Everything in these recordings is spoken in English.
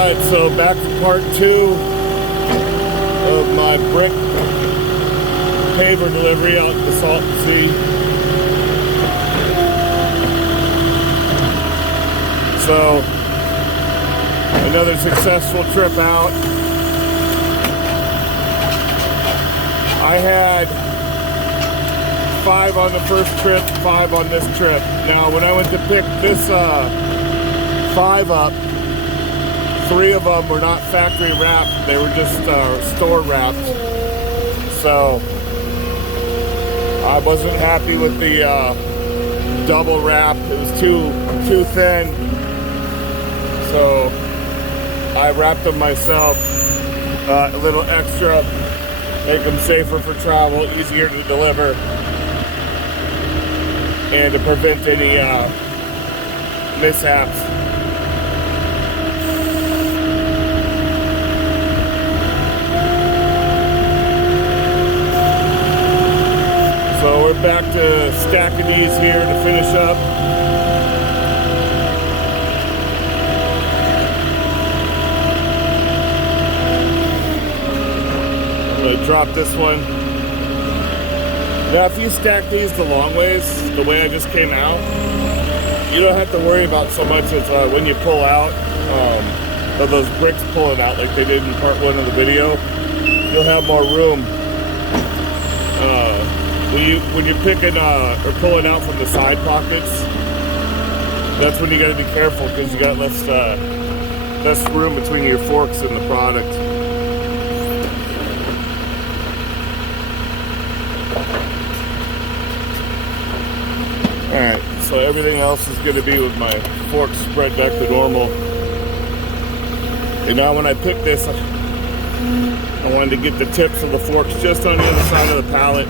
Alright, so back to part 2 of my brick paver delivery out in the Salton Sea. So, another successful trip out. I had 5 on the first trip, 5 on this trip. Now, when I went to pick this 5 up, 3 of them were not factory wrapped, they were just store wrapped. So I wasn't happy with the double wrap. It was too thin. So I wrapped them myself, a little extra, make them safer for travel, easier to deliver, and to prevent any mishaps. So we're back to stacking these here to finish up. I'm going to drop this one. Now if you stack these the long ways, the way I just came out, you don't have to worry about so much as when you pull out, of those bricks pulling out like they did in part 1 of the video. You'll have more room. When you're picking or pulling out from the side pockets, that's when you got to be careful because you got less room between your forks and the product. Alright, so everything else is going to be with my forks spread back to normal. And now when I picked this, I wanted to get the tips of the forks just on the other side of the pallet.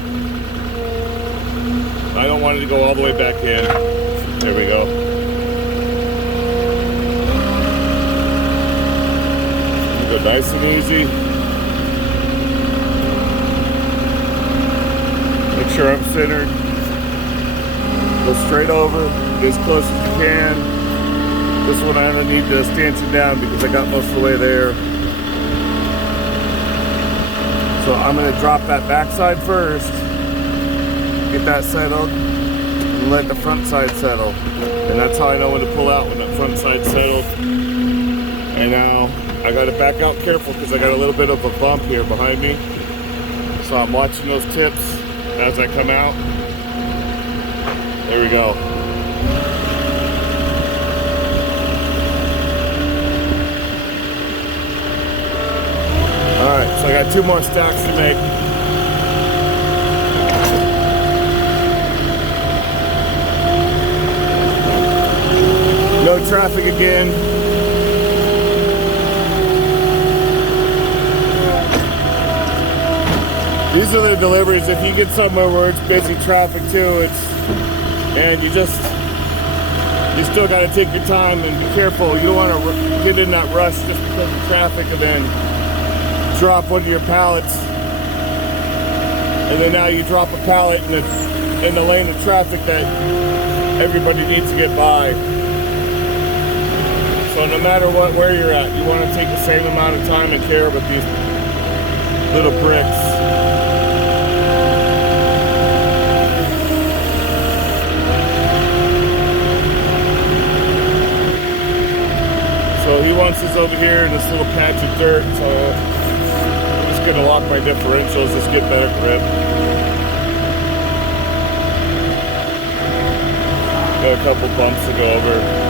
I don't want it to go all the way back in. There we go. Go nice and easy. Make sure I'm centered. Go straight over, get as close as you can. This one I don't need to stanch it down because I got most of the way there. So I'm going to drop that backside first. Get that settled and let the front side settle, and that's how I know when to pull out, when that front side settled. And now I got to back out careful because I got a little bit of a bump here behind me, so I'm watching those tips as I come out. There we go. Alright, so I got 2 more stacks to make. No traffic again. These are the deliveries. If you get somewhere where it's busy traffic too, and you still got to take your time and be careful. You don't want to get in that rush just because of traffic and then drop one of your pallets. And then now you drop a pallet in the lane of traffic that everybody needs to get by. So no matter where you're at, you want to take the same amount of time and care with these little bricks. So he wants this over here in this little patch of dirt, so I'm just going to lock my differentials, just get better grip. Got a couple bumps to go over.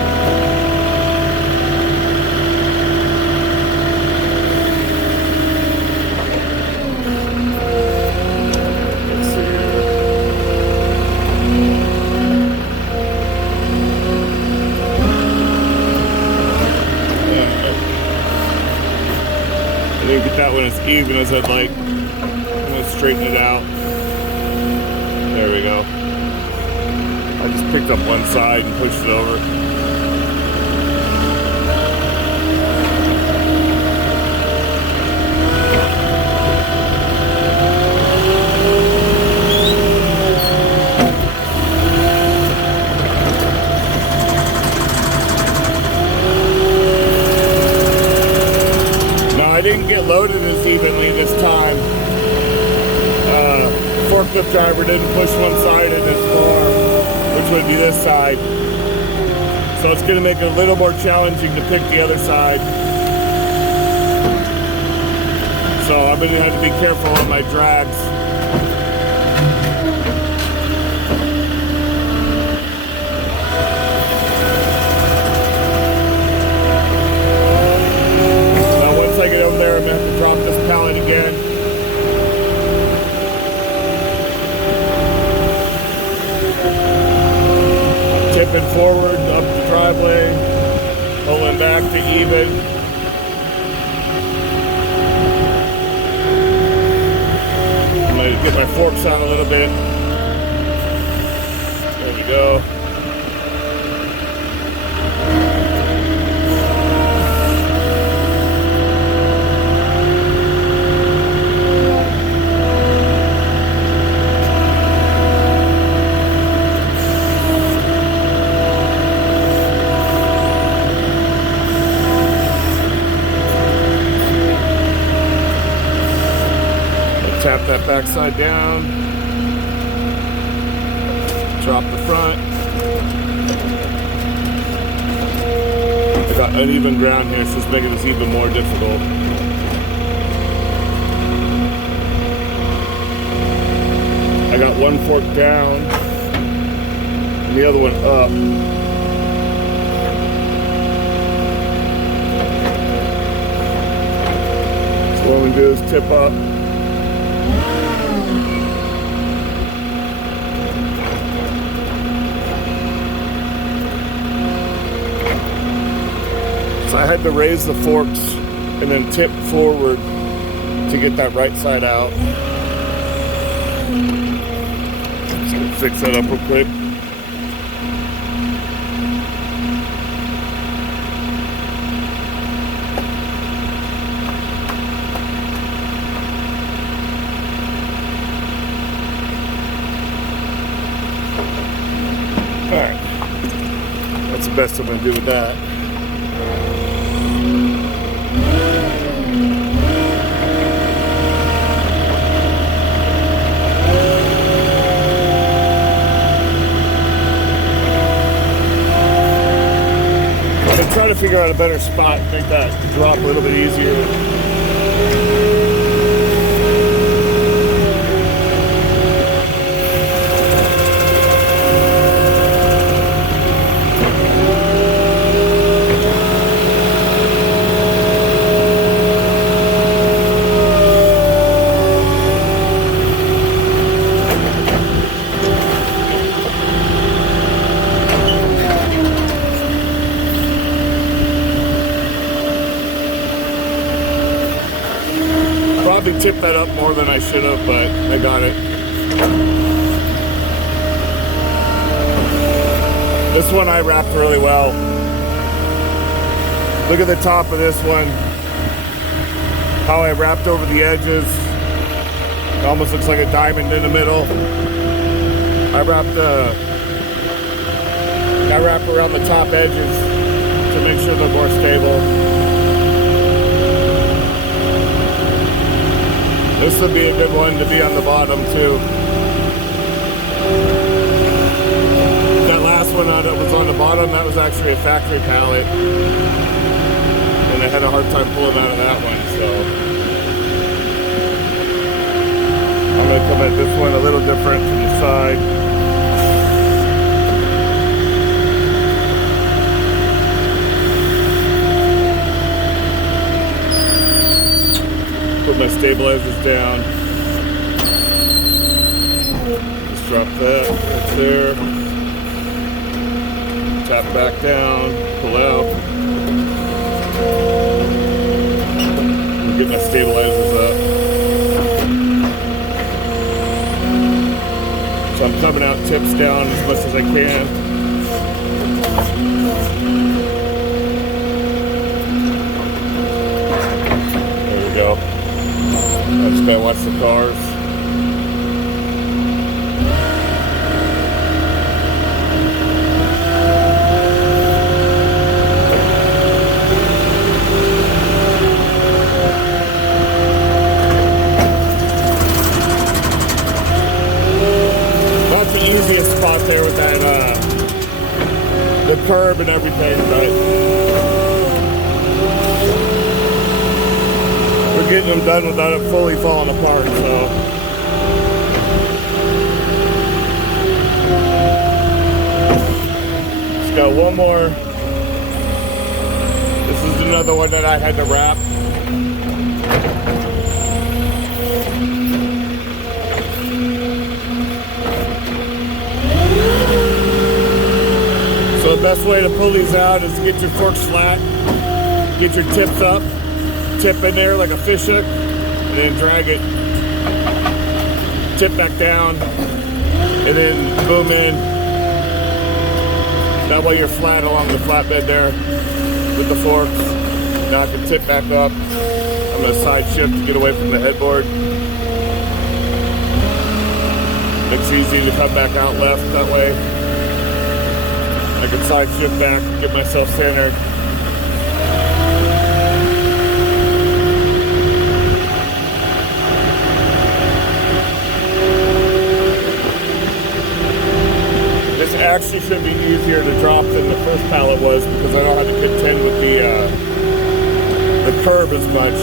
Get that one as even as I'd like. I'm going to straighten it out. There we go. I just picked up one side and pushed it over. didn't get loaded as evenly this time. Forklift driver didn't push one side in his car, which would be this side. So it's going to make it a little more challenging to pick the other side. So I'm going to have to be careful on my drags. Now once I get over there, I'm going to have to drop this pallet again. Tipping forward up the driveway, pulling back to even. I'm going to get my forks out a little bit. There we go. Tap that backside down, drop the front. I got uneven ground here, so it's making this even more difficult. I got one fork down and the other one up. So what we do is tip up. So I had to raise the forks and then tip forward to get that right side out. Just gonna fix that up real quick. Alright, that's the best I'm gonna do with that. Try to figure out a better spot, make that drop a little bit easier. Probably tipped that up more than I should have, but I got it. This one I wrapped really well. Look at the top of this one. How I wrapped over the edges. It almost looks like a diamond in the middle. I wrap around the top edges to make sure they're more stable. This would be a good one to be on the bottom too. That last one that was on the bottom, that was actually a factory pallet. And I had a hard time pulling out of that one, so. I'm gonna come at this one a little different from the side. Put my stabilizers down. Just drop that right there. Tap back down, pull out. And get my stabilizers up. So I'm coming out tips down as much as I can. I just gotta watch the cars. curb and everything, but we're getting them done without it fully falling apart, so. Just got one more. This is another one that I had to wrap. So the best way to pull these out is to get your forks flat, get your tips up, tip in there like a fish hook, and then drag it, tip back down, and then boom in. That way you're flat along the flatbed there with the forks. Now I can tip back up. I'm going to side shift to get away from the headboard. It's easy to come back out left that way. I can side shift back, get myself centered. This actually should be easier to drop than the first pallet was because I don't have to contend with the curb as much.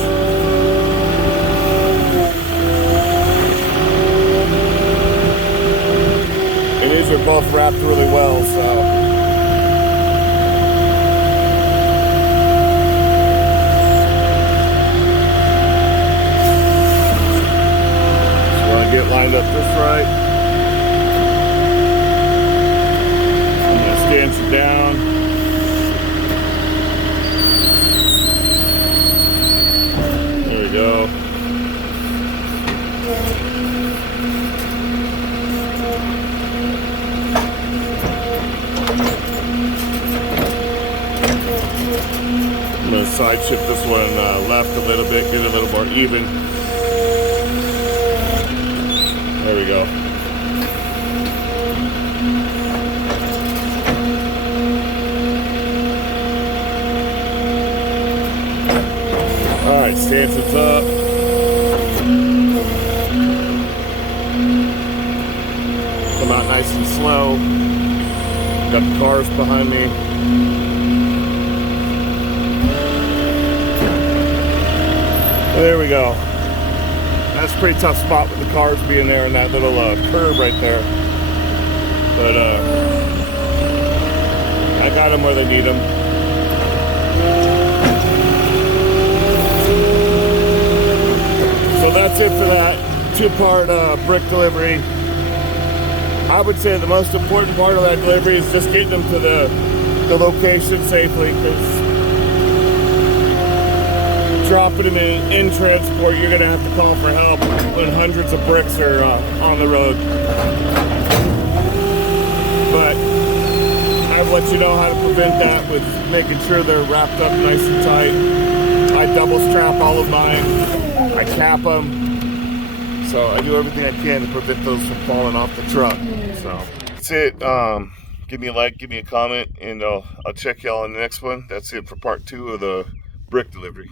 And these are both wrapped really well, so. Get lined up just right. I'm going to stance it down. There we go. I'm going to side shift this one left a little bit, get it a little more even. There we go. All right, stances up. Come out nice and slow. Got the cars behind me. There we go. That's a pretty tough spot with the cars being there and that little curb right there. But I got them where they need them. So that's it for that two-part brick delivery. I would say the most important part of that delivery is just getting them to the location safely, because dropping them in transport, you're going to have to call for help when hundreds of bricks are on the road. But I've let you know how to prevent that with making sure they're wrapped up nice and tight. I double strap all of mine. I cap them. So I do everything I can to prevent those from falling off the truck. So that's it. Give me a like, give me a comment, and I'll check y'all on the next one. That's it for part 2 of the brick delivery.